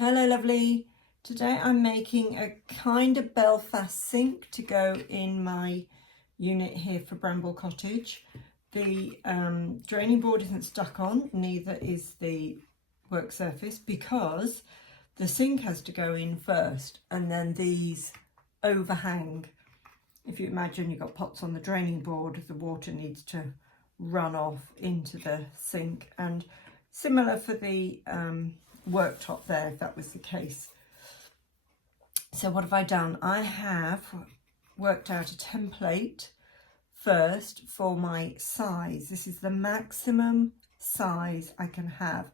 Hello lovely, today I'm making a kind of Belfast sink to go in my unit here for Bramble Cottage. The draining board isn't stuck on, neither is the work surface, because the sink has to go in first and then these overhang. If you imagine you've got pots on the draining board, the water needs to run off into the sink, and similar for the worktop there if that was the case. So what have I done? I have worked out a template first for my size. This is the maximum size I can have,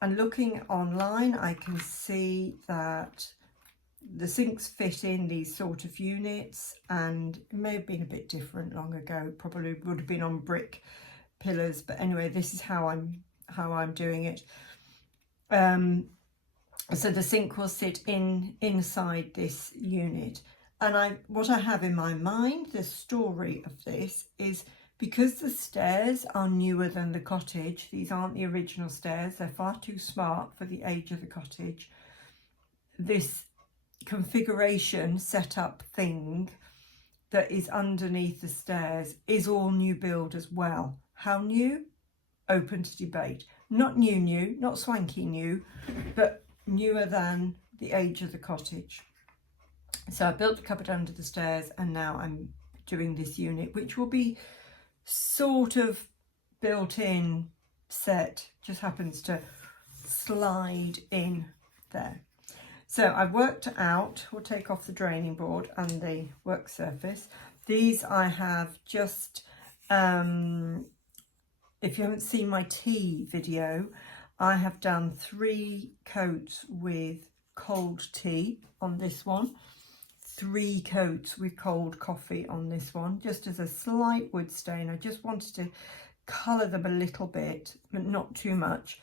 and looking online I can see that the sinks fit in these sort of units, and it may have been a bit different long ago, probably would have been on brick pillars, but anyway, this is how I'm doing it. So the sink will sit inside this unit, and what I have in my mind, the story of this is, because the stairs are newer than the cottage, these aren't the original stairs, they're far too smart for the age of the cottage. This configuration setup thing that is underneath the stairs is all new build as well. How new? Open to debate. Not new, not swanky new, but newer than the age of the cottage. So I built the cupboard under the stairs, and now I'm doing this unit, which will be sort of built in set, just happens to slide in there. So I've worked out, we'll take off the draining board and the work surface. These I have just, if you haven't seen my tea video, I have done 3 coats with cold tea on this one, 3 coats with cold coffee on this one, just as a slight wood stain. I just wanted to colour them a little bit, but not too much.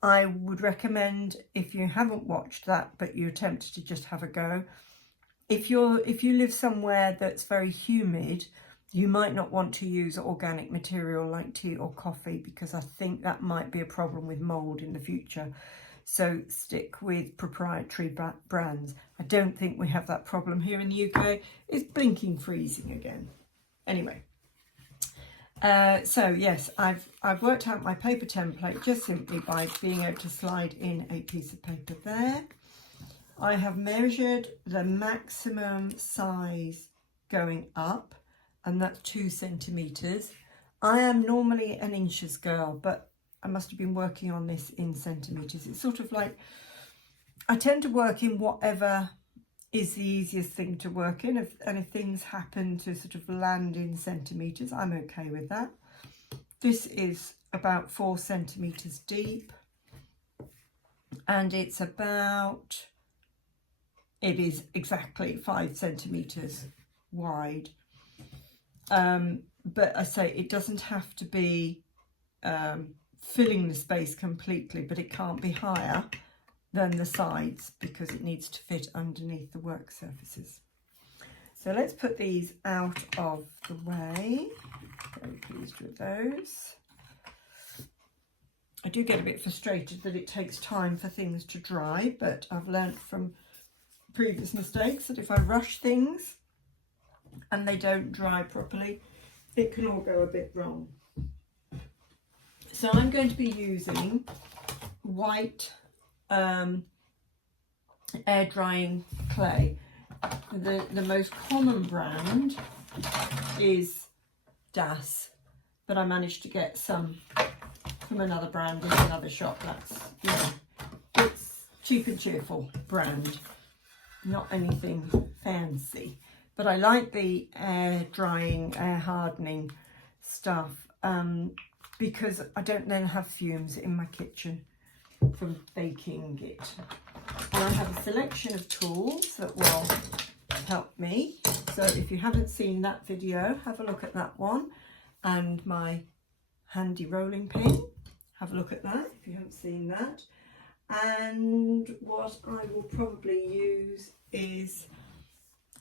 I would recommend, if you haven't watched that but you're tempted to just have a go, if you live somewhere that's very humid, you might not want to use organic material like tea or coffee, because I think that might be a problem with mould in the future. So stick with proprietary brands. I don't think we have that problem here in the UK. It's blinking freezing again. Anyway, so yes, I've worked out my paper template just simply by being able to slide in a piece of paper there. I have measured the maximum size going up, and that's 2 centimetres. I am normally an inches girl, but I must have been working on this in centimetres. It's sort of like, I tend to work in whatever is the easiest thing to work in, and if things happen to sort of land in centimetres, I'm okay with that. This is about 4 centimetres deep, and it is exactly 5 centimetres wide. But I say it doesn't have to be filling the space completely, but it can't be higher than the sides because it needs to fit underneath the work surfaces. So let's put these out of the way. Very pleased with those. I do get a bit frustrated that it takes time for things to dry, but I've learnt from previous mistakes that if I rush things and they don't dry properly, it can all go a bit wrong. So I'm going to be using white air drying clay. The most common brand is Das, but I managed to get some from another brand in another shop. That's, you know, it's cheap and cheerful brand, not anything fancy. But I like the air drying, air hardening stuff because I don't then have fumes in my kitchen from baking it. And I have a selection of tools that will help me. So if you haven't seen that video, have a look at that one. And my handy rolling pin, have a look at that if you haven't seen that. And what I will probably use is,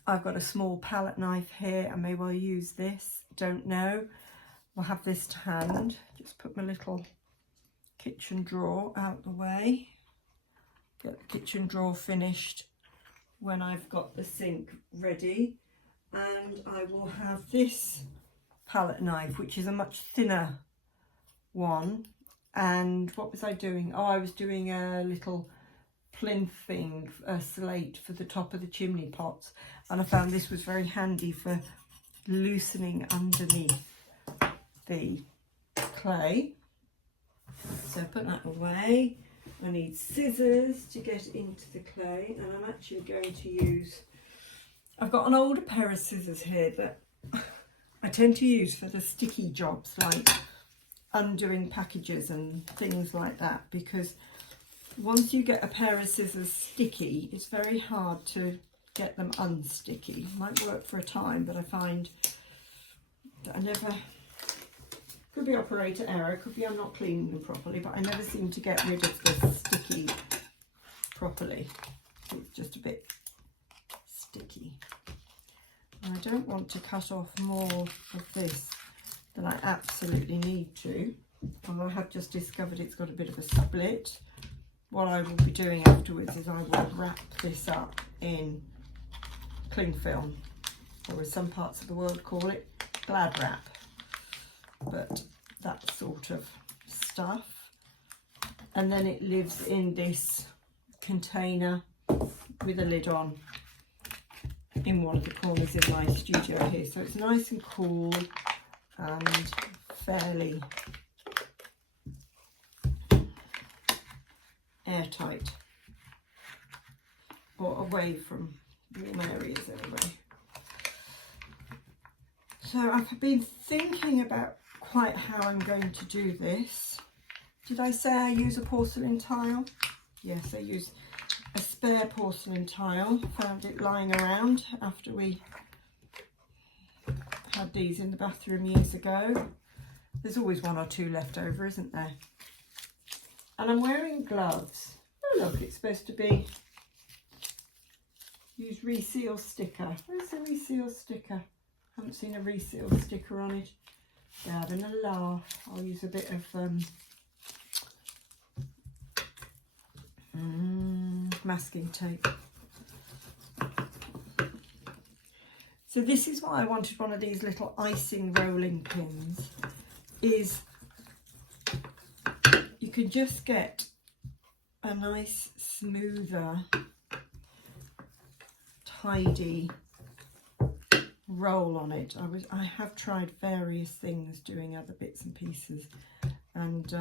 I've got a small palette knife here. I may well use this, don't know. I'll have this to hand. Just put my little kitchen drawer out the way. get the kitchen drawer finished when I've got the sink ready. And I will have this palette knife, which is a much thinner one. And what was I doing? Oh, I was doing a little plinthing, a slate for the top of the chimney pots, and I found this was very handy for loosening underneath the clay. So put that away. I need scissors to get into the clay, and I'm actually going to use, I've got an older pair of scissors here that I tend to use for the sticky jobs, like undoing packages and things like that, because once you get a pair of scissors sticky, it's very hard to get them unsticky. Might work for a time, but I find that I never, could be operator error, could be I'm not cleaning them properly, but I never seem to get rid of the sticky properly. It's just a bit sticky. And I don't want to cut off more of this than I absolutely need to. And I have just discovered it's got a bit of a split. What I will be doing afterwards is I will wrap this up in cling film, or as some parts of the world call it, glad wrap. But that sort of stuff. And then it lives in this container with a lid on in one of the corners in my studio here. So it's nice and cool and fairly airtight, or away from warm areas anyway. So I've been thinking about quite how I'm going to do this. Did I say I use a porcelain tile? Yes, I use a spare porcelain tile. Found it lying around after we had these in the bathroom years ago. There's always one or two left over, isn't there? And I'm wearing gloves. Oh look, it's supposed to be use reseal sticker. Where's the reseal sticker? Haven't seen a reseal sticker on it. Yeah, having a laugh. I'll use a bit of masking tape. So this is why I wanted one of these little icing rolling pins, is you can just get a nice smoother, tidy roll on it. I have tried various things doing other bits and pieces, and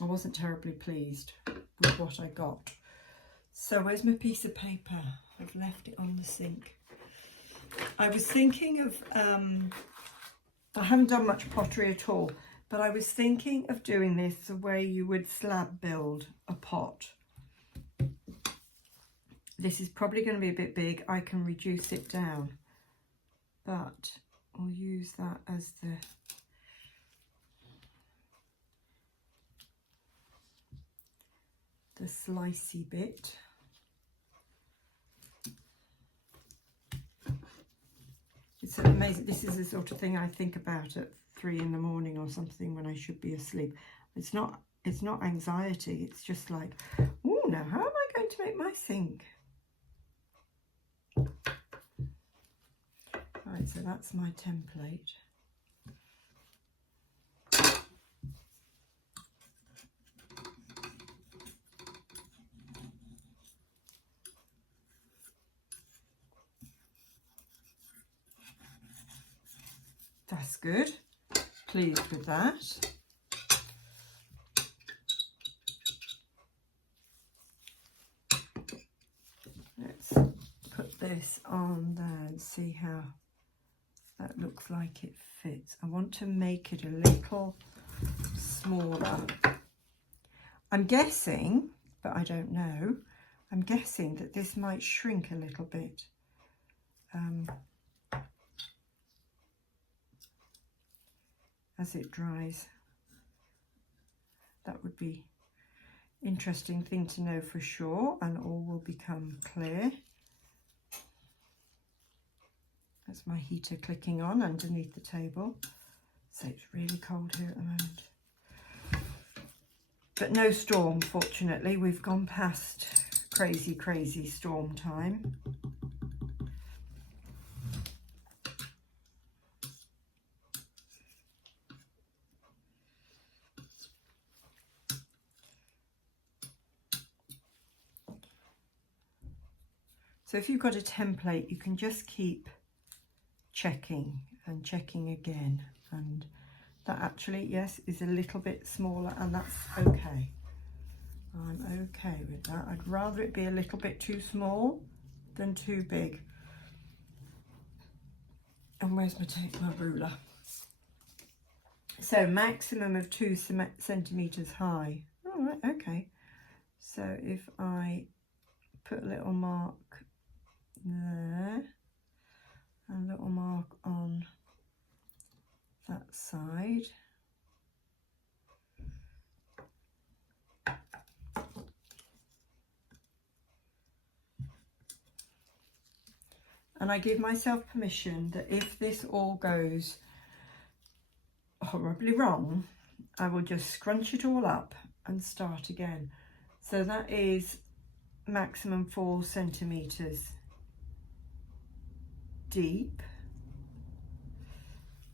I wasn't terribly pleased with what I got. So where's my piece of paper? I've left it on the sink. I was thinking of, I haven't done much pottery at all, but I was thinking of doing this the way you would slab build a pot. This is probably going to be a bit big. I can reduce it down, but I'll use that as the slicey bit. It's amazing. This is the sort of thing I think about at 3 in the morning or something when I should be asleep. It's not anxiety. It's just like, oh, now how am I going to make my sink? Right, so that's my template. That's good. Pleased with that. Let's put this on there and see how that looks like it fits. I want to make it a little smaller. I'm guessing, but I don't know, I'm guessing that this might shrink a little bit. As it dries. That would be interesting thing to know for sure, and all will become clear. That's my heater clicking on underneath the table. So it's really cold here at the moment. But no storm, fortunately. We've gone past crazy storm time. So if you've got a template, you can just keep checking and checking again. And that actually, yes, is a little bit smaller, and that's okay. I'm okay with that. I'd rather it be a little bit too small than too big. And where's my ruler? So maximum of 2 centimetres high. All right, okay. So if I put a little mark there, and a little mark on that side. And I give myself permission that if this all goes horribly wrong, I will just scrunch it all up and start again. So that is maximum 4 centimetres deep,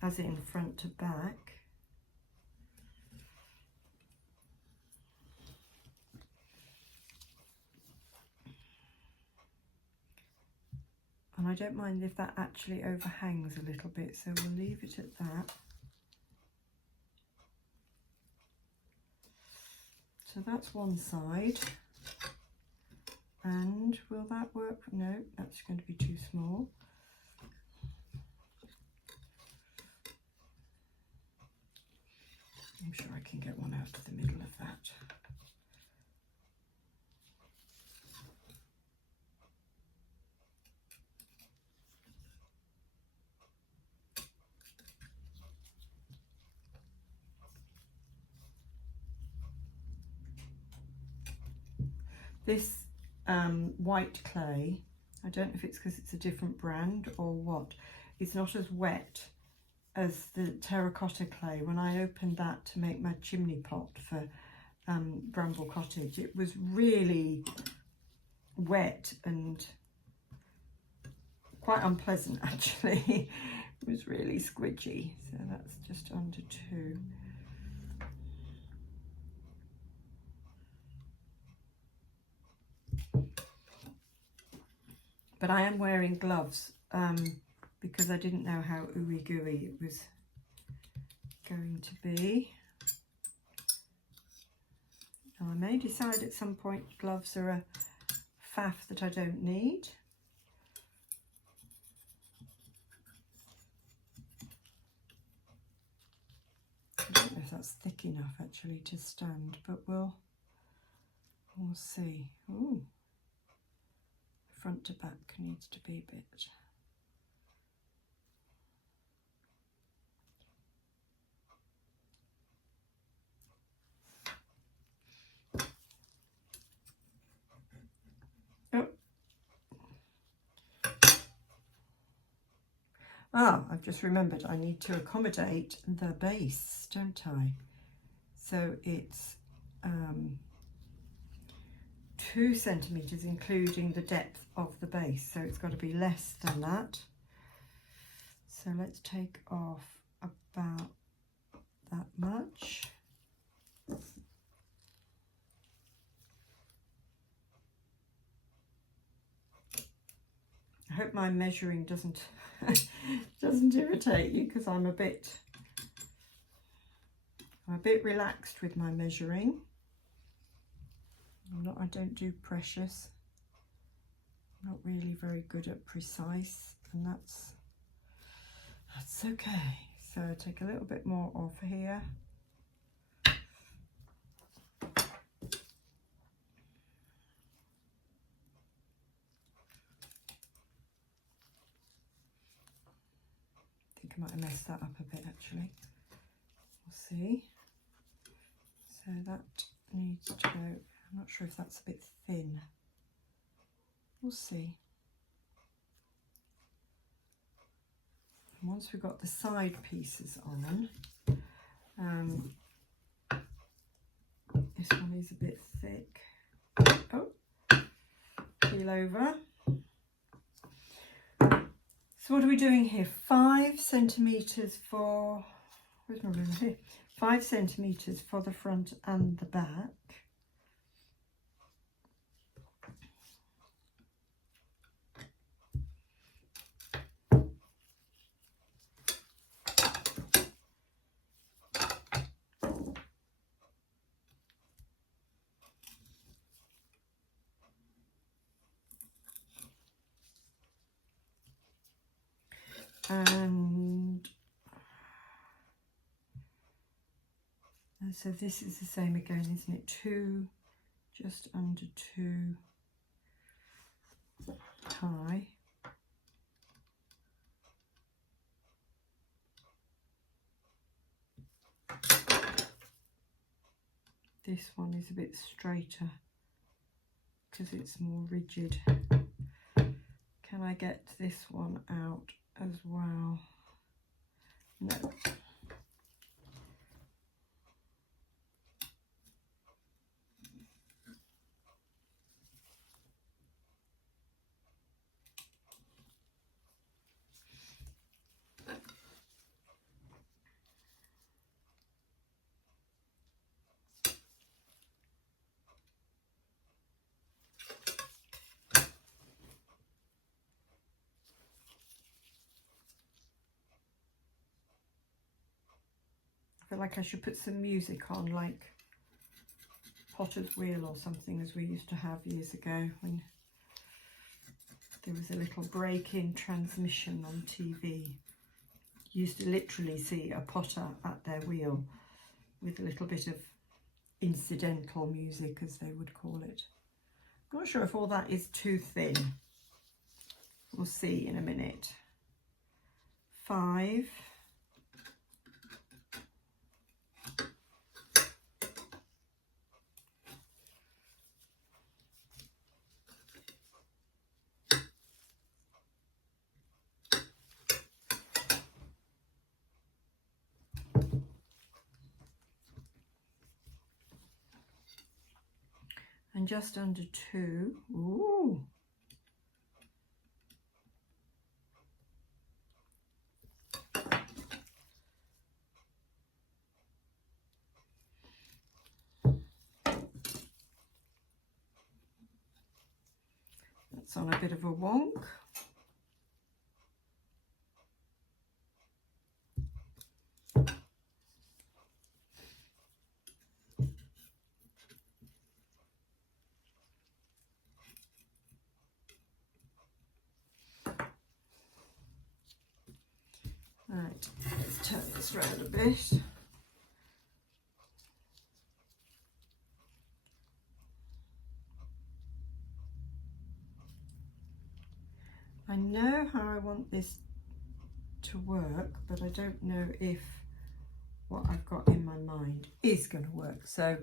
as in front to back. And I don't mind if that actually overhangs a little bit, so we'll leave it at that. So that's one side. And will that work? No, that's going to be too small. I'm sure I can get one out of the middle of that. This white clay, I don't know if it's because it's a different brand or what, it's not as wet as the terracotta clay. When I opened that to make my chimney pot for Bramble Cottage, it was really wet and quite unpleasant actually. It was really squidgy, so that's just under 2. But I am wearing gloves because I didn't know how ooey gooey it was going to be. Now I may decide at some point gloves are a faff that I don't need. I don't know if that's thick enough actually to stand, but we'll see. Ooh. Front to back needs to be a bit. Oh. Ah, I've just remembered I need to accommodate the base, don't I? So it's 2 centimetres including the depth of the base, so it's got to be less than that. So let's take off about that much. I hope my measuring doesn't irritate you, because I'm a bit relaxed with my measuring. I don't do precious. I'm not really very good at precise, and that's okay. So take a little bit more off here. I think I might have messed that up a bit actually. We'll see. So that needs to go, I'm not sure if that's a bit thin. We'll see. And once we've got the side pieces on, if is a bit thick. Oh, peel over. So what are we doing here? 5 centimetres for, where's my ruler here? 5 centimetres for the front and the back. And so this is the same again, isn't it? 2, just under 2 high. This one is a bit straighter because it's more rigid. Can I get this one out as well? No. I feel like I should put some music on, like Potter's Wheel or something, as we used to have years ago when there was a little break-in transmission on TV. You used to literally see a potter at their wheel with a little bit of incidental music, as they would call it. I'm not sure if all that is too thin. We'll see in a minute. 5. And just under 2. Ooh. That's on a bit of a wonk. Right, let's turn this round a bit. I know how I want this to work, but I don't know if what I've got in my mind is going to work. So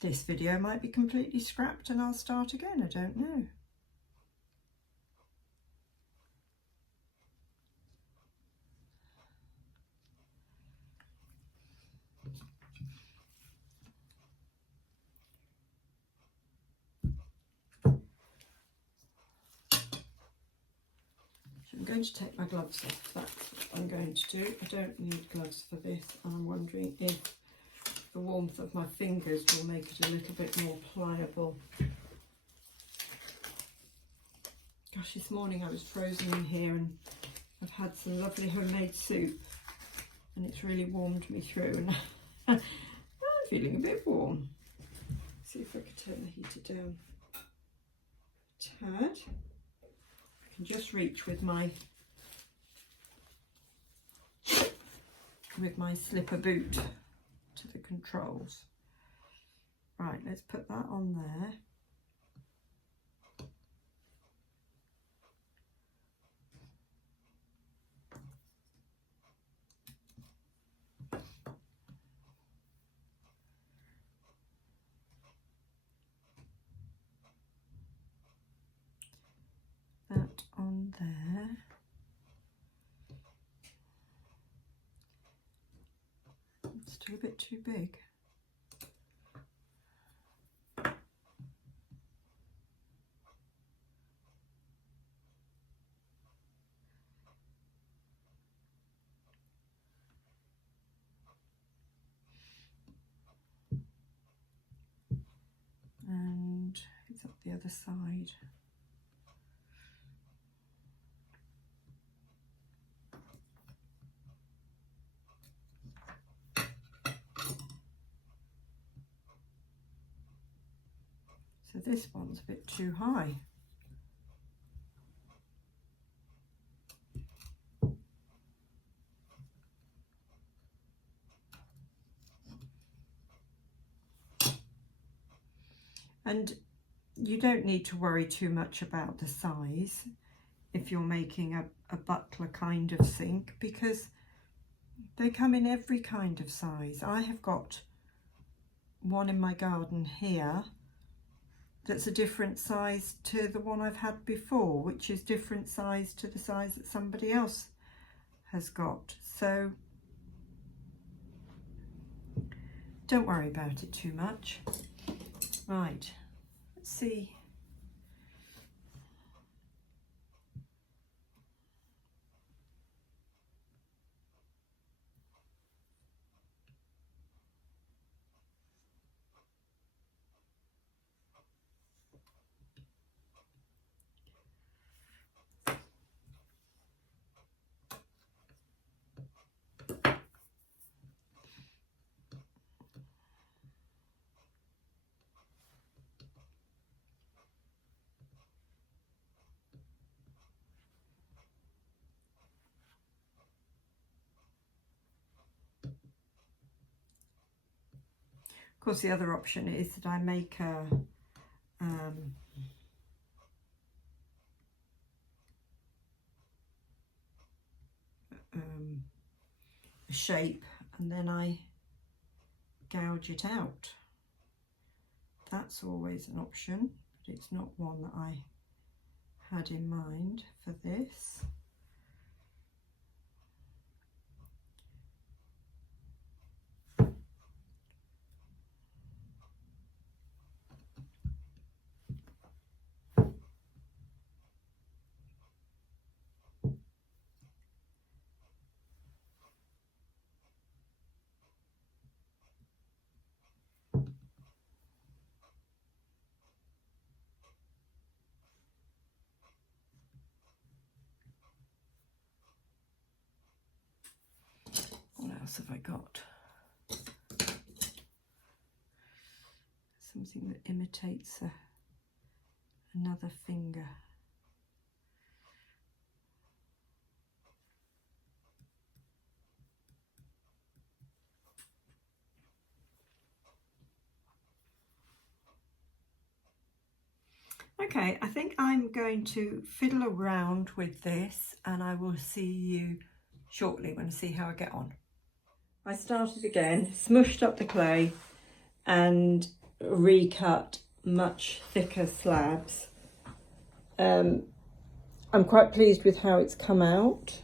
this video might be completely scrapped and I'll start again. I don't know. I'm going to take my gloves off. That's what I'm going to do. I don't need gloves for this. I'm wondering if the warmth of my fingers will make it a little bit more pliable. Gosh, this morning I was frozen in here and I've had some lovely homemade soup and it's really warmed me through, and I'm feeling a bit warm. Let's see if I can turn the heater down a tad. I can just reach with my slipper boot to the controls. Right, let's put that on there. That on there. It's still a bit too big. the other side. So this one's a bit too high. And you don't need to worry too much about the size if you're making a butler kind of sink, because they come in every kind of size. I have got one in my garden here that's a different size to the one I've had before, which is different size to the size that somebody else has got. So don't worry about it too much. Right, let's see. Of course, the other option is that I make a shape and then I gouge it out. That's always an option, but it's not one that I had in mind for this. What else have I got? Something that imitates another finger. Okay, I think I'm going to fiddle around with this and I will see you shortly when I see how I get on. I started again, smushed up the clay and recut much thicker slabs. I'm quite pleased with how it's come out.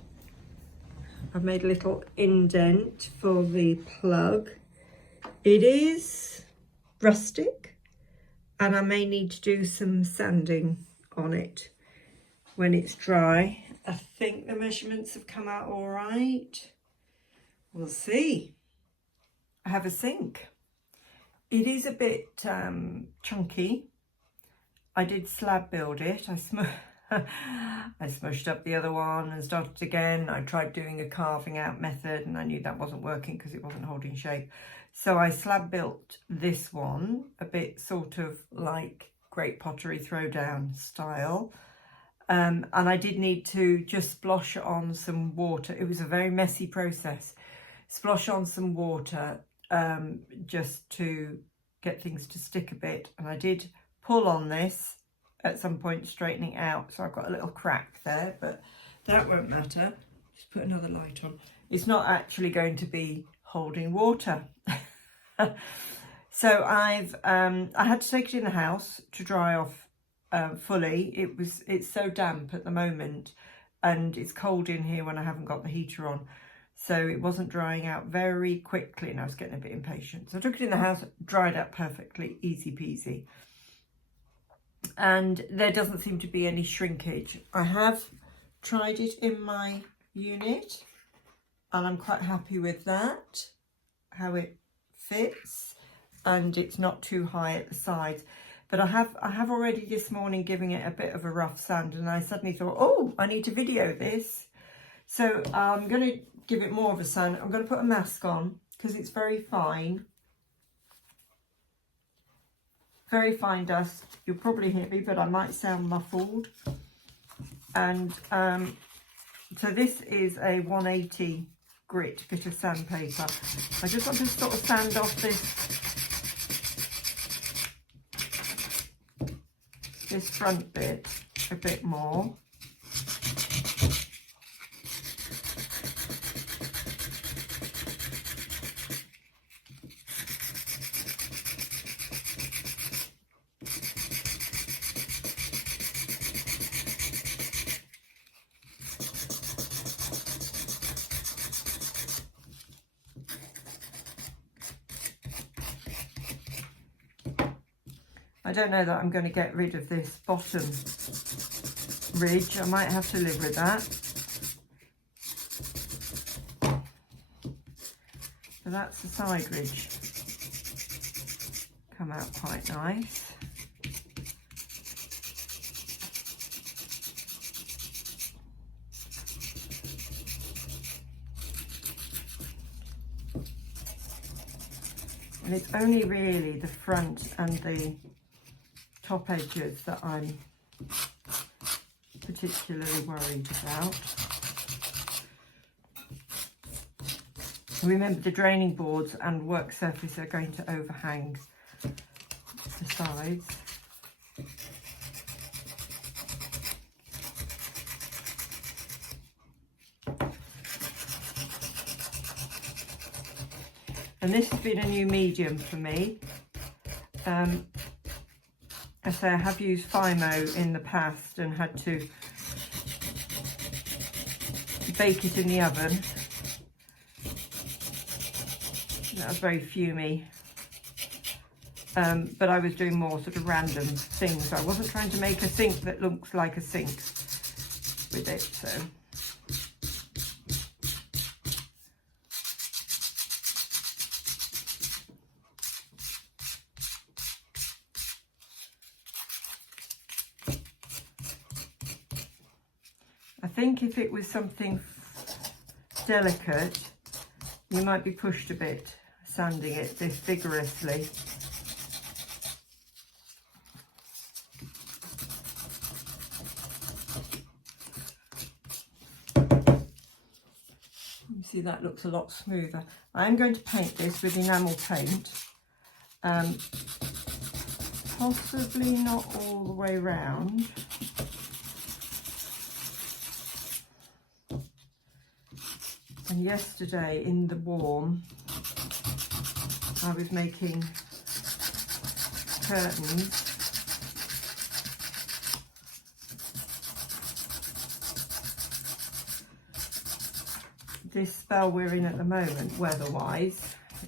I've made a little indent for the plug. It is rustic and I may need to do some sanding on it when it's dry. I think the measurements have come out all right. We'll see. I have a sink. It is a bit chunky. I did slab build it. I smushed up the other one and started again. I tried doing a carving out method and I knew that wasn't working because it wasn't holding shape. So I slab built this one, a bit sort of like Great Pottery Throwdown style. And I did need to just splosh on some water. It was a very messy process. Splosh on some water just to get things to stick a bit. And I did pull on this at some point, straightening out. So I've got a little crack there, but that won't matter. Just put another light on. It's not actually going to be holding water. So I had to take it in the house to dry off fully. It's so damp at the moment and it's cold in here when I haven't got the heater on. So it wasn't drying out very quickly and I was getting a bit impatient. So I took it in the house, dried out perfectly, easy peasy. And there doesn't seem to be any shrinkage. I have tried it in my unit and I'm quite happy with that, how it fits, and it's not too high at the sides. But I have already this morning giving it a bit of a rough sand, and I suddenly thought, oh, I need to video this. So I'm going to give it more of a sand. I'm going to put a mask on because it's very fine. Very fine dust. You'll probably hear me, but I might sound muffled. And so this is a 180 grit bit of sandpaper. I just want to sort of sand off this front bit a bit more. I don't know that I'm going to get rid of this bottom ridge. I might have to live with that. So that's the side ridge. Come out quite nice. And it's only really the front and the top edges that I'm particularly worried about. Remember, the draining boards and work surface are going to overhang the sides. And this has been a new medium for me. I say I have used Fimo in the past and had to bake it in the oven. That was very fumey. But I was doing more sort of random things. I wasn't trying to make a sink that looks like a sink with it, so. I think if it was something delicate, you might be pushed a bit, sanding it this vigorously. You see that looks a lot smoother. I'm going to paint this with enamel paint. Possibly not all the way round. And yesterday in the warm, I was making curtains. This spell we're in at the moment, weather-wise,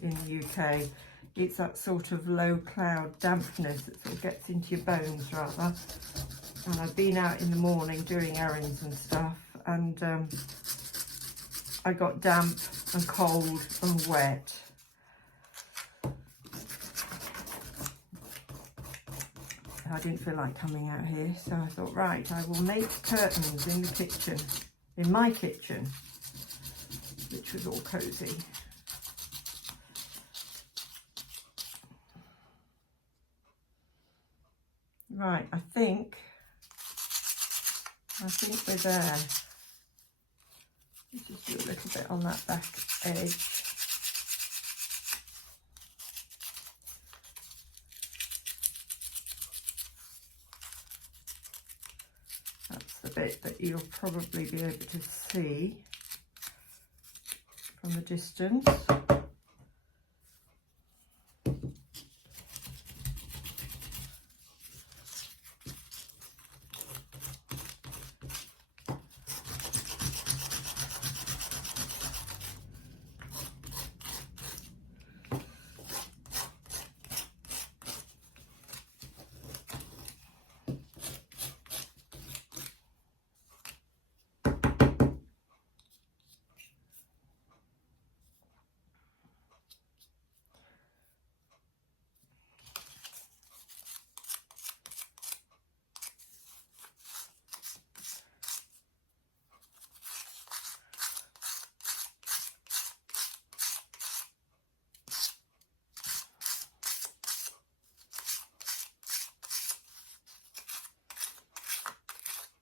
in the UK, it's that sort of low cloud dampness that sort of gets into your bones rather. And I've been out in the morning doing errands and stuff, and I got damp and cold and wet. I didn't feel like coming out here, so I thought, right, I will make curtains in the kitchen, in my kitchen, which was all cosy. Right, I think we're there. Just do a little bit on that back edge. That's the bit that you'll probably be able to see from the distance.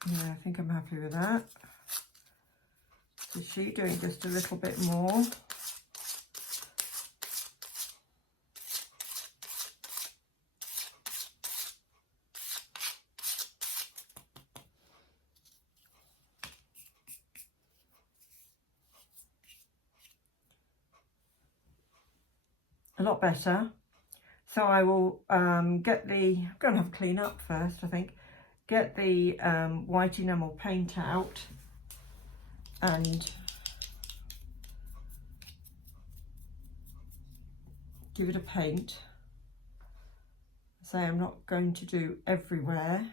Yeah, I think I'm happy with that. Is she doing just a little bit more? A lot better. So I will get the, I'm going to have a clean up first, I think. Get the white enamel paint out and give it a paint. So I'm not going to do everywhere.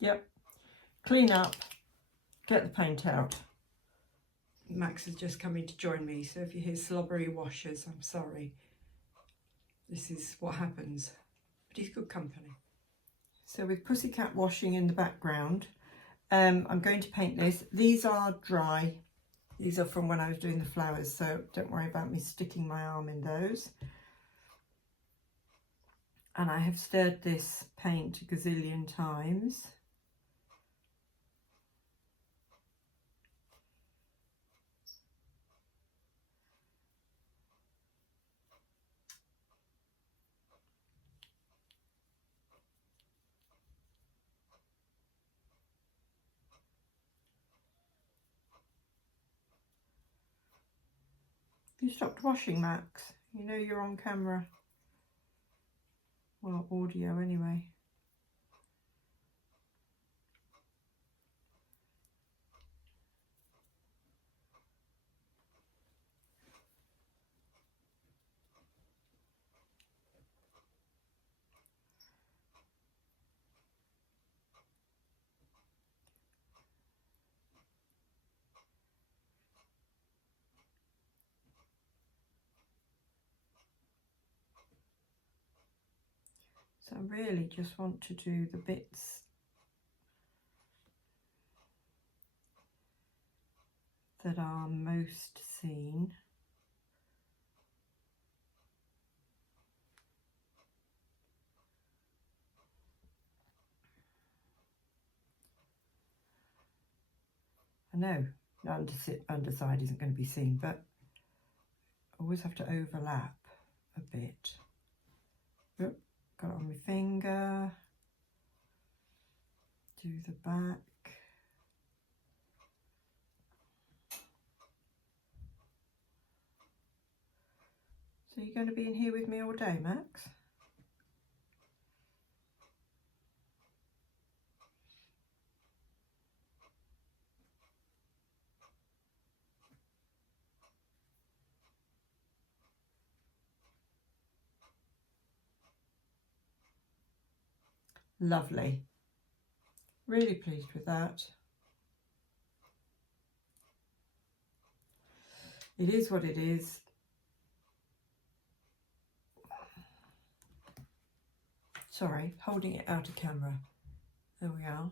Yep, clean up, get the paint out. Max has just come in to join me, so if you hear slobbery washers, I'm sorry. This is what happens, but he's good company. So with Pussycat washing in the background, I'm going to paint this. These are dry. These are from when I was doing the flowers, so don't worry about me sticking my arm in those. And I have stirred this paint a gazillion times. You stopped washing, Max. You know you're on camera. Well, audio anyway. So I really just want to do the bits that are most seen. I know the underside isn't going to be seen, but I always have to overlap a bit. Oop, got it on my finger. Do the back. So you're going to be in here with me all day, Max? Lovely. Really pleased with that. It is what it is. Sorry, holding it out of camera. There we are.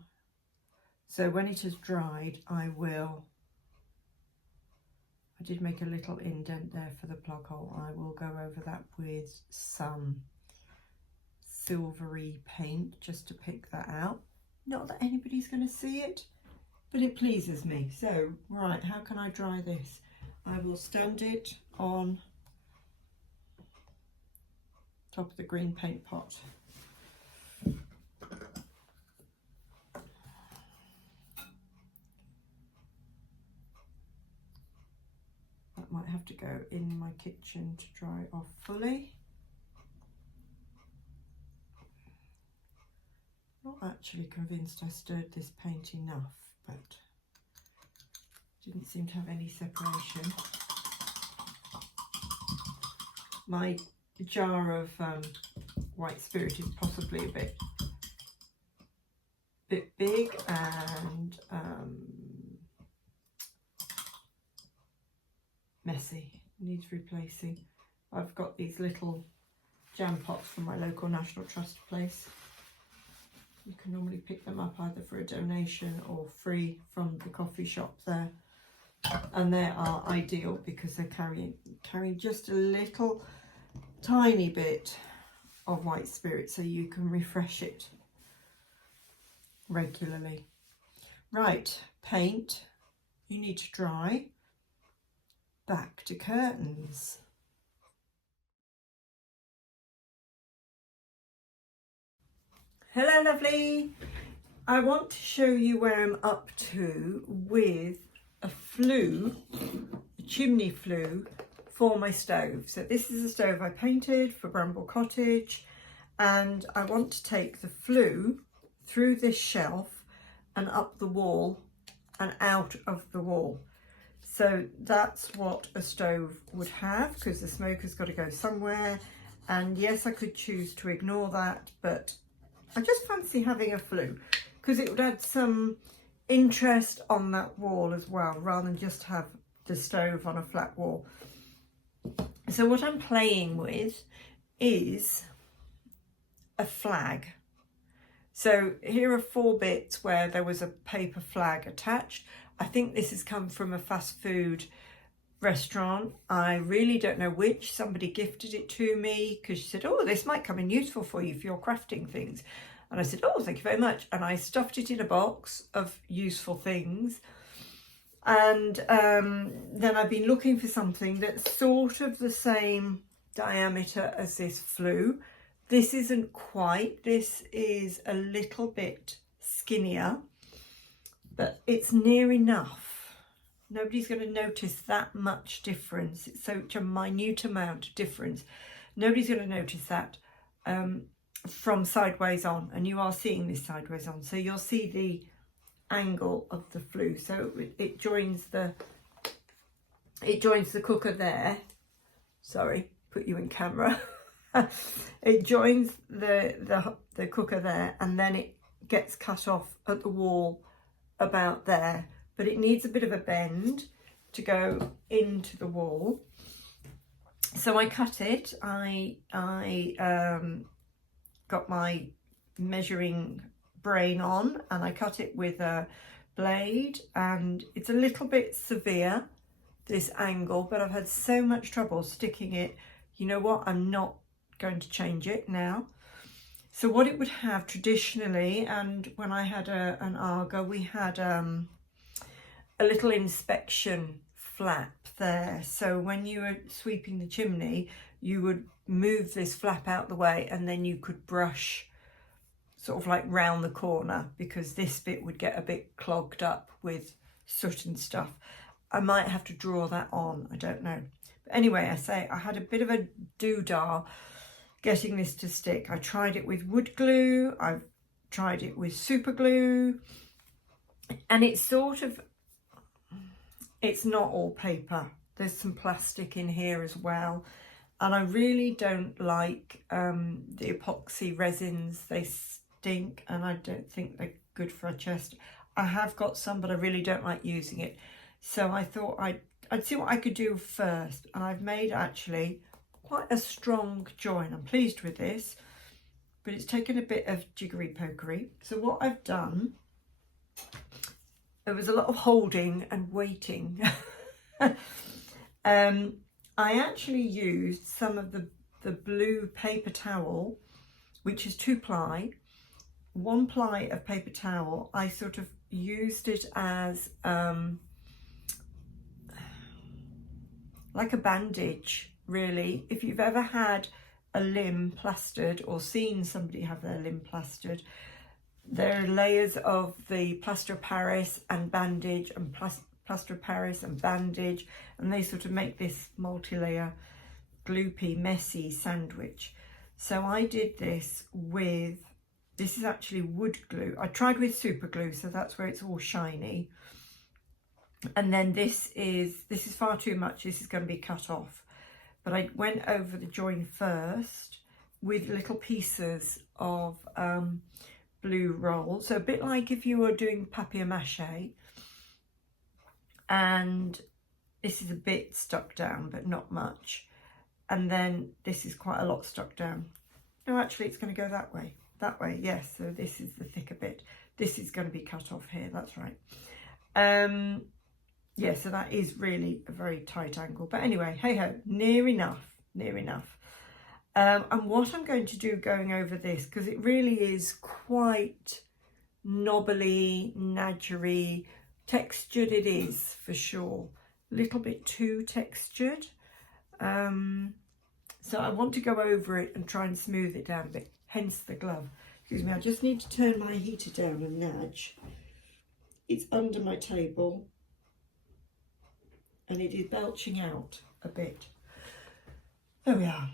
So when it has dried, I did make a little indent there for the plug hole. I will go over that with some silvery paint just to pick that out. Not that anybody's going to see it, but it pleases me. So, right, how can I dry this? I will stand it on top of the green paint pot. That might have to go in my kitchen to dry off fully. Not actually convinced I stirred this paint enough, but didn't seem to have any separation. My jar of white spirit is possibly a bit big and messy, needs replacing. I've got these little jam pots from my local National Trust place. You can normally pick them up either for a donation or free from the coffee shop there. And they are ideal because they're carrying just a little tiny bit of white spirit, so you can refresh it regularly. Right, paint, you need to dry. Back to curtains. Hello lovely, I want to show you where I'm up to with a flue, a chimney flue for my stove. So this is a stove I painted for Bramble Cottage, and I want to take the flue through this shelf and up the wall and out of the wall. So that's what a stove would have, because the smoke has got to go somewhere. And yes, I could choose to ignore that, but I just fancy having a flue because it would add some interest on that wall as well, rather than just have the stove on a flat wall. So what I'm playing with is a flag. So here are 4 bits where there was a paper flag attached. I think this has come from a fast food restaurant. I really don't know which. Somebody gifted it to me because she said, oh, this might come in useful for you for your crafting things. And I said, oh, thank you very much. And I stuffed it in a box of useful things. And then I've been looking for something that's sort of the same diameter as this flue. This isn't quite, this is a little bit skinnier, but it's near enough. Nobody's going to notice that much difference. It's such a minute amount of difference. Nobody's going to notice that from sideways on, and you are seeing this sideways on. So you'll see the angle of the flue. So it joins the cooker there. Sorry, put you in camera. It joins the cooker there, and then it gets cut off at the wall about there, but it needs a bit of a bend to go into the wall. So I cut it. I got my measuring brain on, and I cut it with a blade, and it's a little bit severe, this angle, but I've had so much trouble sticking it. You know what, I'm not going to change it now. So what it would have traditionally, and when I had an Arga, we had a little inspection flap there. So when you were sweeping the chimney, you would move this flap out the way, and then you could brush sort of like round the corner, because this bit would get a bit clogged up with soot and stuff. I might have to draw that on, I don't know. But anyway, I say I had a bit of a doodah getting this to stick. I tried it with wood glue, I've tried it with super glue, and it's sort of, it's not all paper. There's some plastic in here as well. And I really don't like the epoxy resins. They stink, and I don't think they're good for a chest. I have got some, but I really don't like using it. So I thought I'd see what I could do first. And I've made actually quite a strong join. I'm pleased with this, but it's taken a bit of jiggery pokery. So what I've done, there was a lot of holding and waiting. I actually used some of the blue paper towel, which is 2-ply. 1-ply of paper towel, I sort of used it as like a bandage, really. If you've ever had a limb plastered or seen somebody have their limb plastered, there are layers of the plaster of Paris and bandage and plaster of Paris and bandage, and they sort of make this multi-layer gloopy messy sandwich. So I did this with, this is actually wood glue. I tried with super glue, so that's where it's all shiny. And then this is far too much. This is going to be cut off. But I went over the join first with little pieces of blue roll. So a bit like if you were doing papier-mâché. And this is a bit stuck down, but not much. and then this is quite a lot stuck down. No, actually it's going to go that way, yes. So this is the thicker bit. This is going to be cut off here, that's right. Yeah, so that is really a very tight angle, but anyway, hey ho, near enough. And what I'm going to do going over this, because it really is quite knobbly, nadgery, textured it is for sure, a little bit too textured. So I want to go over it and try and smooth it down a bit, hence the glove. Excuse me, I just need to turn my heater down a nudge. It's under my table and it is belching out a bit. There we are.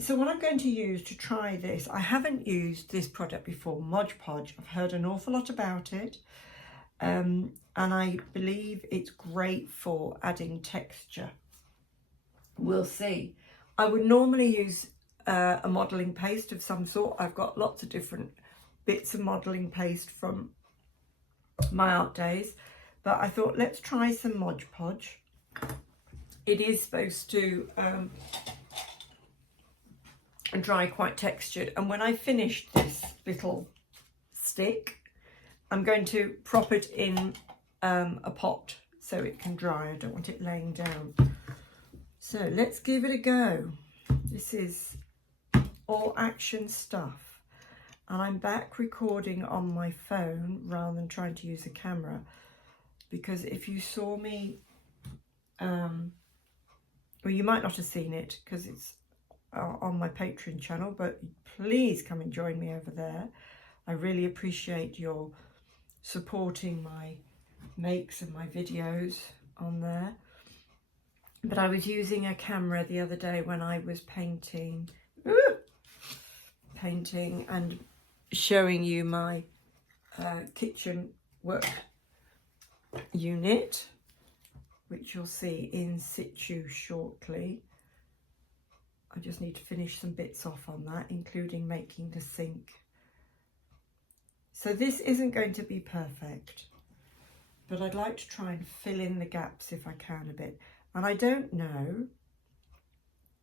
So what I'm going to use to try this, I haven't used this product before, Mod Podge. I've heard an awful lot about it, and I believe it's great for adding texture. We'll see. I would normally use a modelling paste of some sort. I've got lots of different bits of modelling paste from my art days, but I thought let's try some Mod Podge. It is supposed to dry quite textured, and when I finish this little stick, I'm going to prop it in a pot so it can dry. I don't want it laying down. So let's give it a go. This is all action stuff, and I'm back recording on my phone rather than trying to use a camera, because if you saw me, well, you might not have seen it because it's on my Patreon channel, but please come and join me over there. I really appreciate your supporting my makes and my videos on there. But I was using a camera the other day when I was painting and showing you my kitchen work unit, which you'll see in situ shortly. I just need to finish some bits off on that, including making the sink. So this isn't going to be perfect, but I'd like to try and fill in the gaps if I can a bit. And I don't know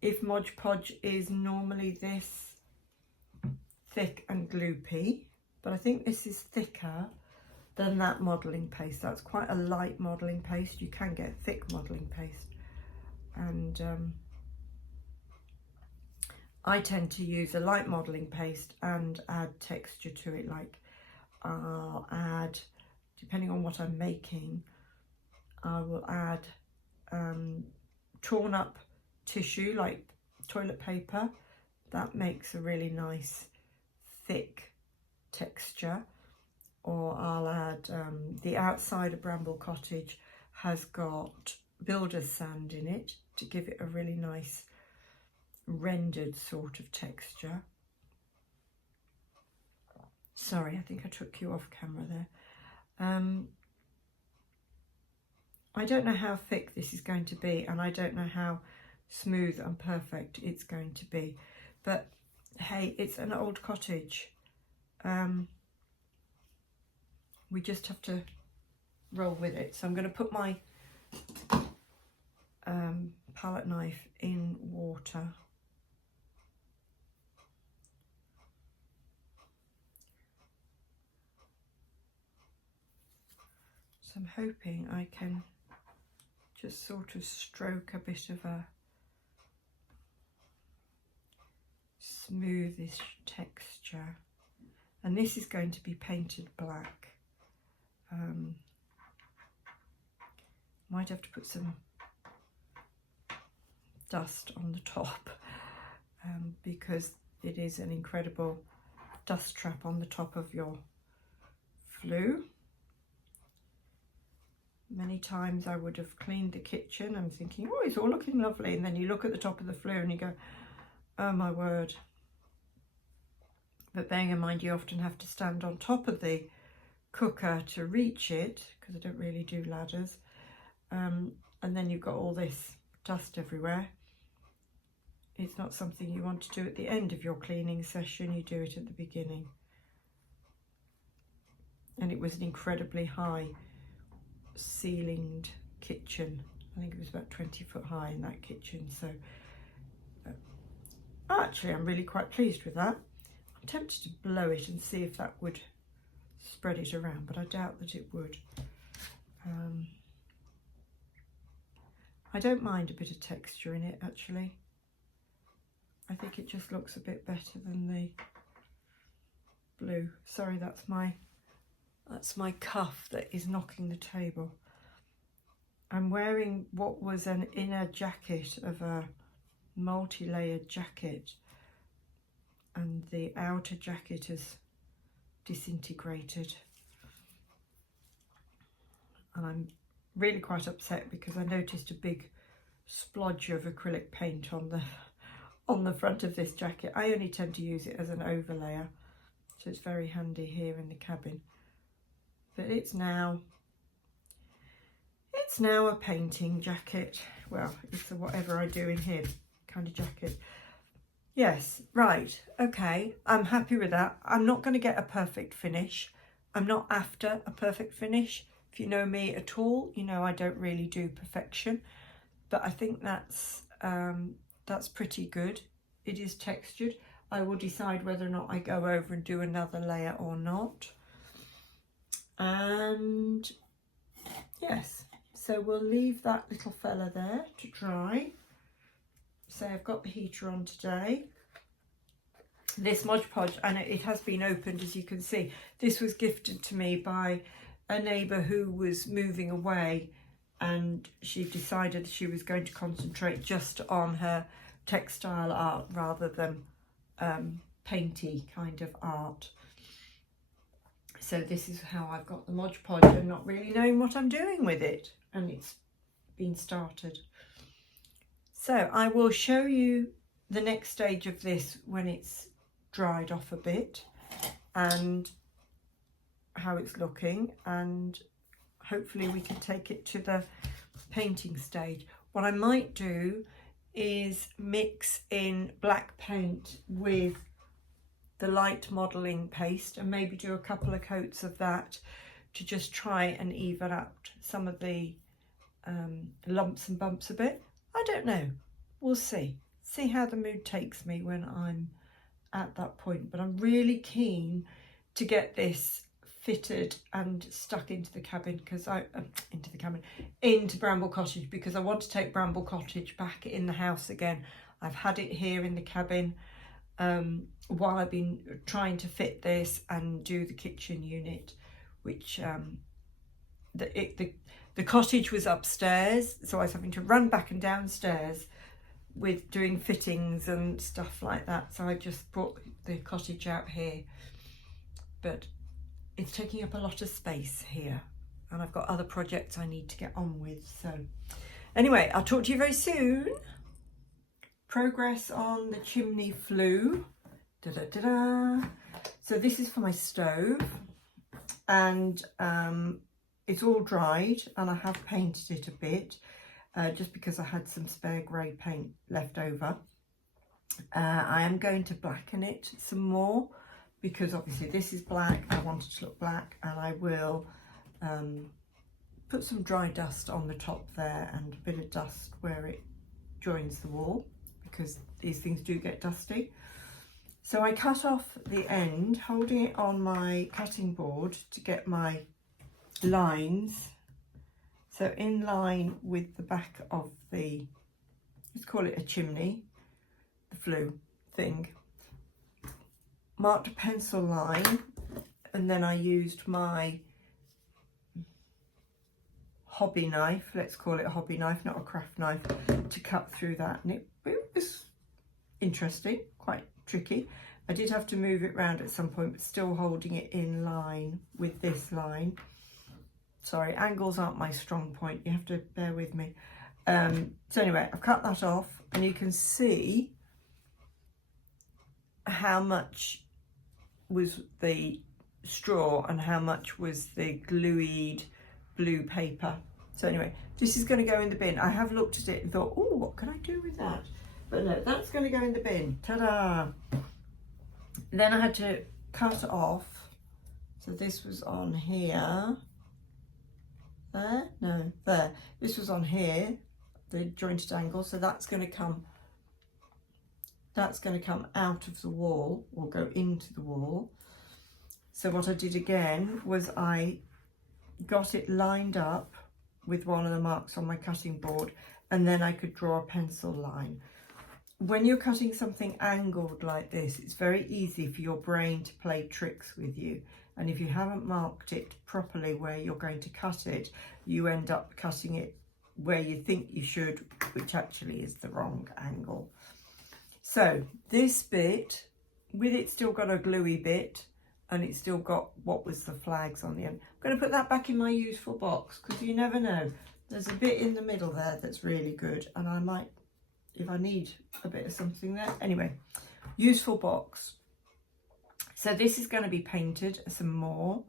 if Mod Podge is normally this thick and gloopy, but I think this is thicker than that modelling paste. That's quite a light modelling paste. You can get thick modelling paste, and I tend to use a light modelling paste and add texture to it. Like I'll add, depending on what I'm making, I will add torn up tissue like toilet paper. That makes a really nice thick texture. Or I'll add, the outside of Bramble Cottage has got builder's sand in it to give it a really nice rendered sort of texture. Sorry, I think I took you off camera there. I don't know how thick this is going to be, and I don't know how smooth and perfect it's going to be, but hey, it's an old cottage. We just have to roll with it. So I'm going to put my palette knife in water. So I'm hoping I can just sort of stroke a bit of a smoothish texture. And this is going to be painted black. Might have to put some dust on the top, because it is an incredible dust trap on the top of your flue. Many times I would have cleaned the kitchen and thinking, oh, it's all looking lovely, and then you look at the top of the flue and you go, oh my word. But bearing in mind you often have to stand on top of the cooker to reach it, because I don't really do ladders, and then you've got all this dust everywhere. It's not something you want to do at the end of your cleaning session. You do it at the beginning. And it was an incredibly high ceilinged kitchen. I think it was about 20 foot high in that kitchen, so Actually, I'm really quite pleased with that. I'm tempted to blow it and see if that would spread it around, but I doubt that it would. I don't mind a bit of texture in it, actually. I think it just looks a bit better than the blue. Sorry, that's my cuff that is knocking the table. I'm wearing what was an inner jacket of a multi-layered jacket, and the outer jacket has disintegrated, and I'm really quite upset because I noticed a big splodge of acrylic paint on the front of this jacket. I only tend to use it as an overlayer, so it's very handy here in the cabin, but it's now a painting jacket. Well, it's a whatever I do in here kind of jacket. Yes, right, okay, I'm happy with that. I'm not going to get a perfect finish. I'm not after a perfect finish. If you know me at all, you know I don't really do perfection, but I think that's pretty good. It is textured. I will decide whether or not I go over and do another layer or not. And yes, so we'll leave that little fella there to dry. So I've got the heater on today. This Mod Podge, and it has been opened, as you can see. This was gifted to me by a neighbour who was moving away, and she decided she was going to concentrate just on her textile art rather than painty kind of art. So this is how I've got the Mod Podge, and not really knowing what I'm doing with it, and it's been started. So I will show you the next stage of this when it's dried off a bit and how it's looking, and hopefully we can take it to the painting stage. What I might do is mix in black paint with the light modelling paste and maybe do a couple of coats of that to just try and even out some of the lumps and bumps a bit. I don't know, we'll see how the mood takes me when I'm at that point, but I'm really keen to get this fitted and stuck into the cabin, because into Bramble Cottage, because I want to take Bramble Cottage back in the house again. I've had it here in the cabin while I've been trying to fit this and do the kitchen unit, which the cottage was upstairs, so I was having to run back and downstairs with doing fittings and stuff like that. So I just brought the cottage out here, but it's taking up a lot of space here, and I've got other projects I need to get on with. So anyway, I'll talk to you very soon. Progress on the chimney flue. So this is for my stove, and it's all dried, and I have painted it a bit just because I had some spare grey paint left over. I am going to blacken it some more, because obviously this is black, I want it to look black, and I will put some dry dust on the top there and a bit of dust where it joins the wall, because these things do get dusty. So I cut off the end, holding it on my cutting board to get my lines, so in line with the back of the, let's call it a chimney, the flue thing. Marked a pencil line, and then I used my hobby knife, let's call it a hobby knife, not a craft knife, to cut through that, and it was interesting, quite tricky. I did have to move it round at some point, but still holding it in line with this line. Sorry, angles aren't my strong point, you have to bear with me. So anyway, I've cut that off, and you can see how much was the straw and how much was the glued blue paper. So anyway, this is going to go in the bin. I have looked at it and thought, oh, what can I do with that? But no, that's going to go in the bin. Ta-da! Then I had to cut off. So this was on here. There? No, there. This was on here, the jointed angle. So that's going to come that's going to come out of the wall or go into the wall. So what I did again was I got it lined up with one of the marks on my cutting board, and then I could draw a pencil line. When you're cutting something angled like this, it's very easy for your brain to play tricks with you. And if you haven't marked it properly where you're going to cut it, you end up cutting it where you think you should, which actually is the wrong angle. So this bit, with it still got a gluey bit, and it's still got what was the flags on the end. I'm going to put that back in my useful box, because you never know. There's a bit in the middle there that's really good, and I might, if I need a bit of something there. Anyway, useful box. So this is going to be painted some more.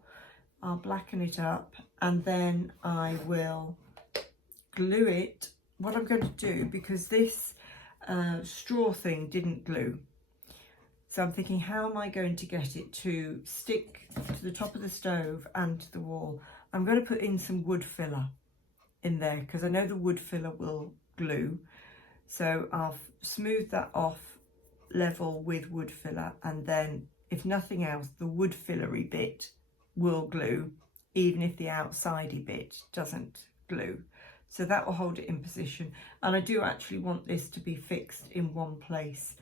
I'll blacken it up, and then I will glue it. What I'm going to do, because this straw thing didn't glue, so I'm thinking, how am I going to get it to stick to the top of the stove and to the wall? I'm going to put in some wood filler in there, because I know the wood filler will glue. So I'll smooth that off level with wood filler, and then if nothing else, the wood fillery bit will glue, even if the outsidey bit doesn't glue. So that will hold it in position. And I do actually want this to be fixed in one place.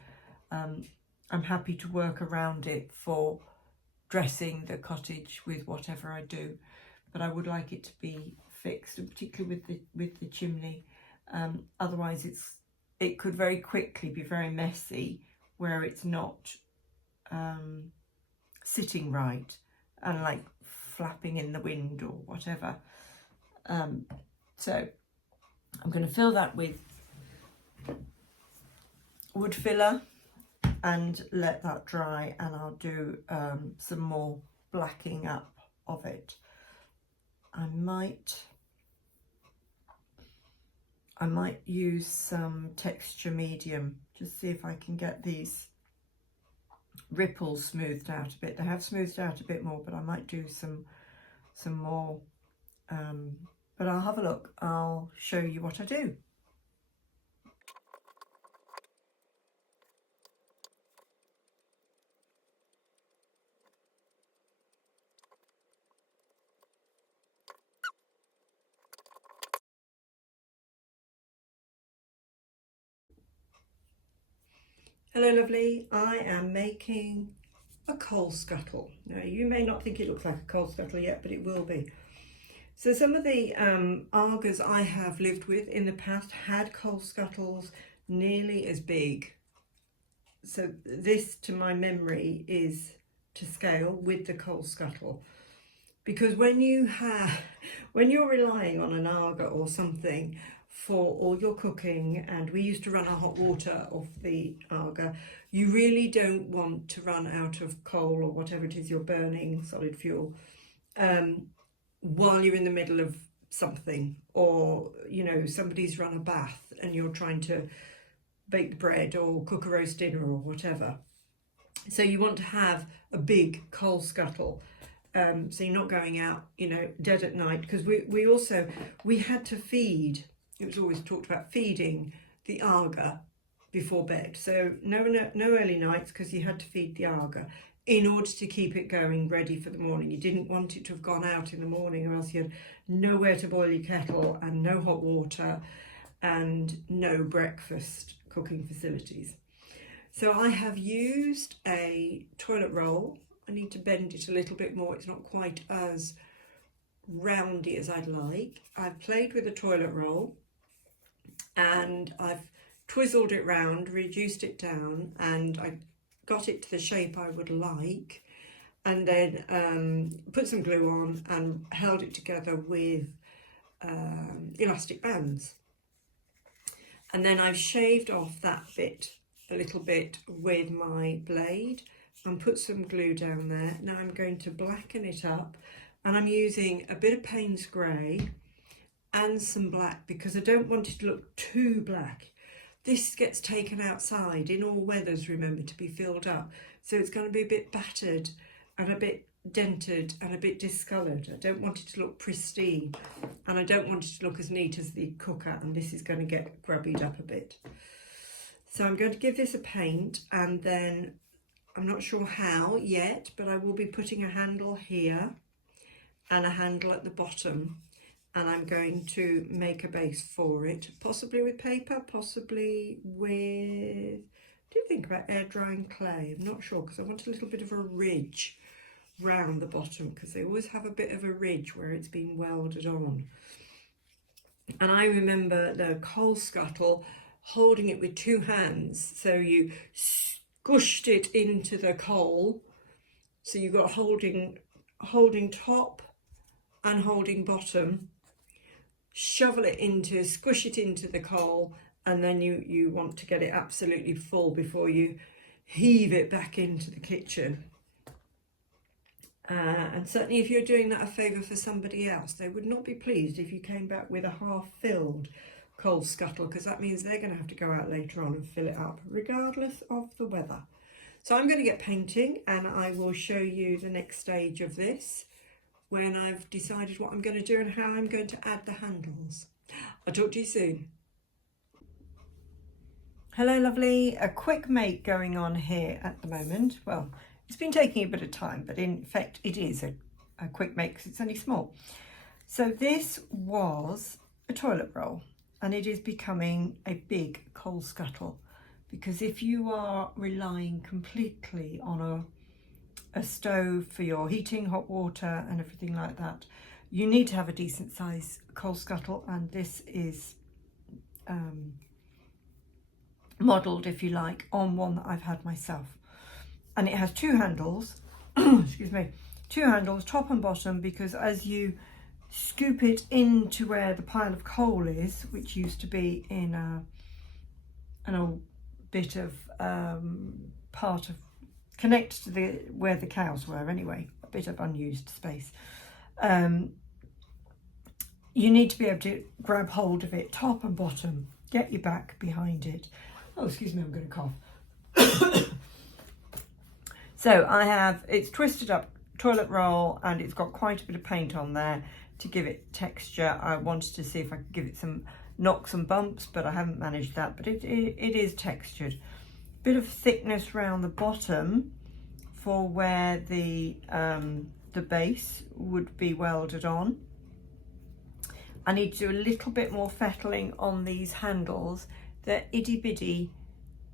I'm happy to work around it for dressing the cottage with whatever I do, but I would like it to be fixed, and particularly with the chimney. Otherwise it could very quickly be very messy where it's not sitting right and like flapping in the wind or whatever. So I'm going to fill that with wood filler and let that dry, and I'll do some more blacking up of it. I might use some texture medium, just see if I can get these ripples smoothed out a bit. They have smoothed out a bit more, but I might do some more. But I'll have a look. I'll show you what I do. Hello lovely, I am making a coal scuttle. Now you may not think it looks like a coal scuttle yet, but it will be. So some of the Argas I have lived with in the past had coal scuttles nearly as big. So this, to my memory, is to scale with the coal scuttle. Because when you're relying on an Arga or something for all your cooking, and we used to run our hot water off the Arga, you really don't want to run out of coal or whatever it is you're burning, solid fuel, while you're in the middle of something, or you know, somebody's run a bath and you're trying to bake the bread or cook a roast dinner or whatever. So you want to have a big coal scuttle. So you're not going out, you know, dead at night, because we had to feed. It was always talked about feeding the Arga before bed. So no early nights, because you had to feed the Arga in order to keep it going ready for the morning. You didn't want it to have gone out in the morning, or else you had nowhere to boil your kettle and no hot water and no breakfast cooking facilities. So I have used a toilet roll. I need to bend it a little bit more. It's not quite as roundy as I'd like. I've played with a toilet roll and I've twizzled it round, reduced it down, and I got it to the shape I would like, and then put some glue on and held it together with elastic bands. And then I've shaved off that bit a little bit with my blade and put some glue down there. Now I'm going to blacken it up, and I'm using a bit of Payne's grey and some black, because I don't want it to look too black. This gets taken outside in all weathers, remember, to be filled up. So it's going to be a bit battered and a bit dented and a bit discoloured. I don't want it to look pristine, and I don't want it to look as neat as the cooker, and this is going to get grubbied up a bit. So I'm going to give this a paint, and then I'm not sure how yet, but I will be putting a handle here and a handle at the bottom, and I'm going to make a base for it, possibly with paper, possibly with, do you think about air drying clay? I'm not sure, because I want a little bit of a ridge round the bottom, because they always have a bit of a ridge where it's been welded on. And I remember the coal scuttle, holding it with two hands, so you squished it into the coal, so you got holding top and holding bottom, shovel it into, squish it into the coal, and then you want to get it absolutely full before you heave it back into the kitchen. And certainly if you're doing that a favour for somebody else, they would not be pleased if you came back with a half-filled coal scuttle, because that means they're going to have to go out later on and fill it up, regardless of the weather. So I'm going to get painting, and I will show you the next stage of this when I've decided what I'm going to do and how I'm going to add the handles. I'll talk to you soon. Hello lovely, a quick make going on here at the moment. Well, it's been taking a bit of time, but in fact it is a quick make because it's only small. So this was a toilet roll, and it is becoming a big coal scuttle, because if you are relying completely on a stove for your heating, hot water and everything like that, you need to have a decent size coal scuttle, and this is modelled, if you like, on one that I've had myself. And it has two handles, excuse me, two handles, top and bottom, because as you scoop it into where the pile of coal is, which used to be in an old bit of part of, connected to where the cows were anyway, a bit of unused space. You need to be able to grab hold of it, top and bottom, get your back behind it. Oh, excuse me, I'm going to cough. So I have, it's twisted up toilet roll, and it's got quite a bit of paint on there to give it texture. I wanted to see if I could give it some knocks and bumps, but I haven't managed that, but it is textured. Bit of thickness around the bottom for where the base would be welded on. I need to do a little bit more fettling on these handles. They're itty bitty.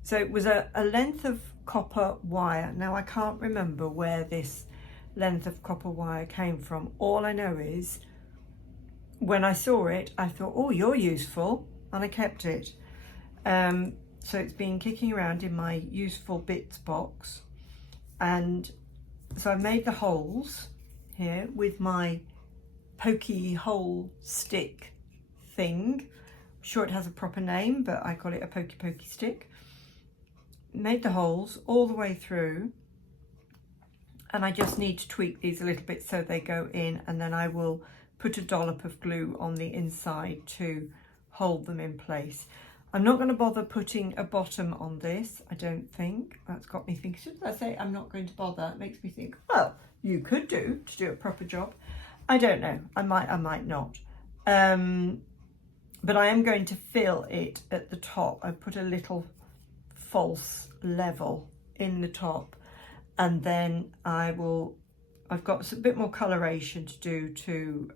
So it was a length of copper wire. Now I can't remember where this length of copper wire came from. All I know is when I saw it, I thought, oh, you're useful, and I kept it. So it's been kicking around in my useful bits box, and so I made the holes here with my pokey hole stick thing. I'm sure it has a proper name, but I call it a pokey stick. Made the holes all the way through, and I just need to tweak these a little bit so they go in, and then I will put a dollop of glue on the inside to hold them in place. I'm not going to bother putting a bottom on this, I don't think. That's got me thinking, should I say I'm not going to bother? It makes me think, well, you could do to do a proper job. I don't know, I might not. But I am going to fill it at the top. I put a little false level in the top, and then I've got a bit more coloration to do to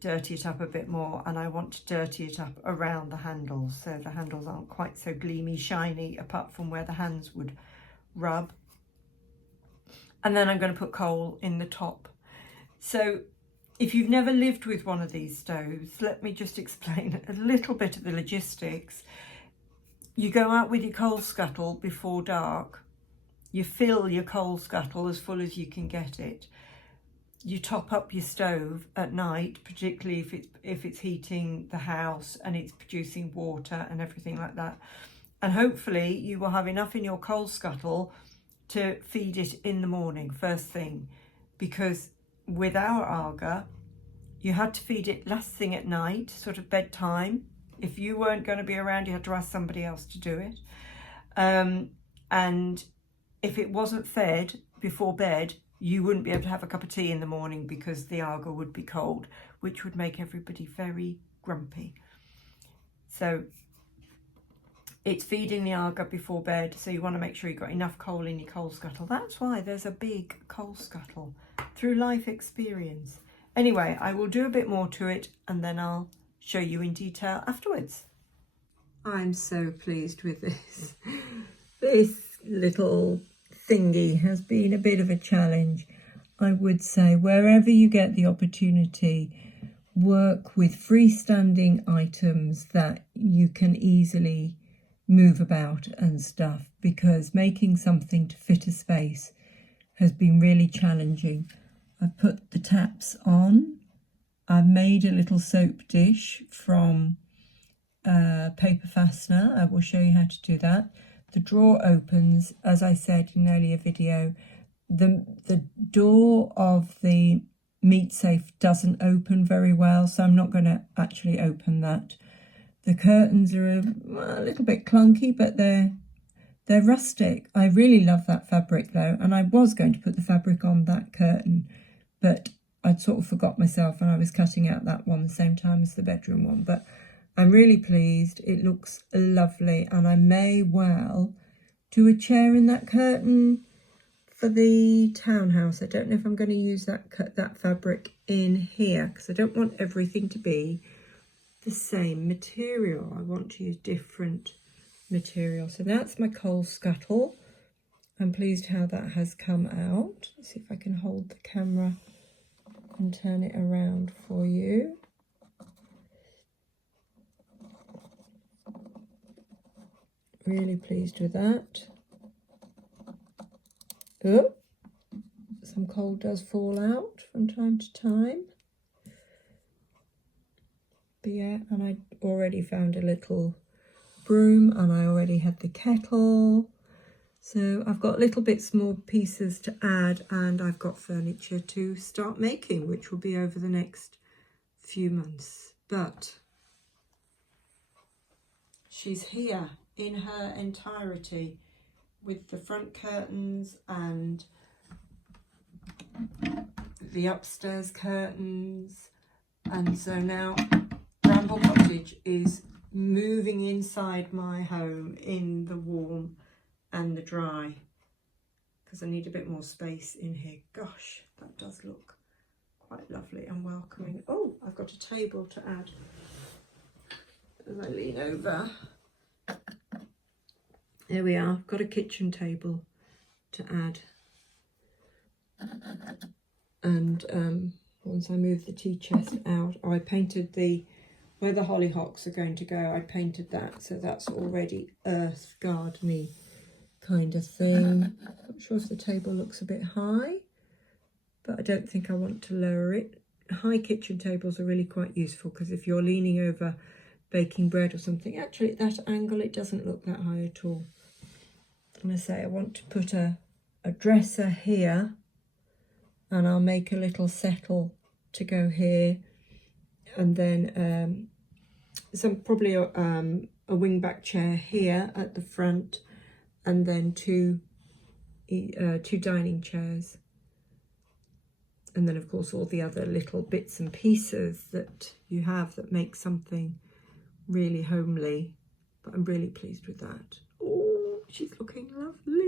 dirty it up a bit more, and I want to dirty it up around the handles so the handles aren't quite so gleamy, shiny, apart from where the hands would rub. And then I'm going to put coal in the top. So if you've never lived with one of these stoves, let me just explain a little bit of the logistics. You go out with your coal scuttle before dark. You fill your coal scuttle as full as you can get it. You top up your stove at night, particularly if it's heating the house and it's producing water and everything like that. And hopefully you will have enough in your coal scuttle to feed it in the morning, first thing. Because with our Aga, you had to feed it last thing at night, sort of bedtime. If you weren't going to be around, you had to ask somebody else to do it. And if it wasn't fed before bed, you wouldn't be able to have a cup of tea in the morning because the Aga would be cold, which would make everybody very grumpy. So it's feeding the Aga before bed, so you want to make sure you've got enough coal in your coal scuttle. That's why there's a big coal scuttle, through life experience. Anyway, I will do a bit more to it and then I'll show you in detail afterwards. I'm so pleased with this. This little thingy has been a bit of a challenge. I would say wherever you get the opportunity, work with freestanding items that you can easily move about and stuff, because making something to fit a space has been really challenging. I've put the taps on. I've made a little soap dish from paper fastener. I will show you how to do that. The drawer opens, as I said in an earlier video. The door of the meat safe doesn't open very well, so I'm not going to actually open that. The curtains are a little bit clunky, but they're rustic. I really love that fabric though, and I was going to put the fabric on that curtain, but I'd sort of forgot myself and I was cutting out that one the same time as the bedroom one. But I'm really pleased. It looks lovely, and I may well do a chair in that curtain for the townhouse. I don't know if I'm going to use that fabric in here, because I don't want everything to be the same material. I want to use different material. So that's my coal scuttle. I'm pleased how that has come out. Let's see if I can hold the camera and turn it around for you. Really pleased with that. Oh, some coal does fall out from time to time. But yeah, and I already found a little broom, and I already had the kettle. So I've got little bits more pieces to add, and I've got furniture to start making, which will be over the next few months. But she's here in her entirety, with the front curtains and the upstairs curtains. And so now Bramble Cottage is moving inside my home in the warm and the dry, because I need a bit more space in here. Gosh, that does look quite lovely and welcoming. Oh, I've got a table to add as I lean over. There we are. I've got a kitchen table to add. And once I move the tea chest out, I painted where the hollyhocks are going to go, I painted that, so that's already earth garden-y kind of thing. Not sure if the table looks a bit high, but I don't think I want to lower it. High kitchen tables are really quite useful, because if you're leaning over baking bread or something, actually at that angle it doesn't look that high at all. And I say I want to put a dresser here, and I'll make a little settle to go here, and then probably a wingback chair here at the front, and then two dining chairs, and then of course all the other little bits and pieces that you have that make something really homely. But I'm really pleased with that. Oh, she's looking lovely.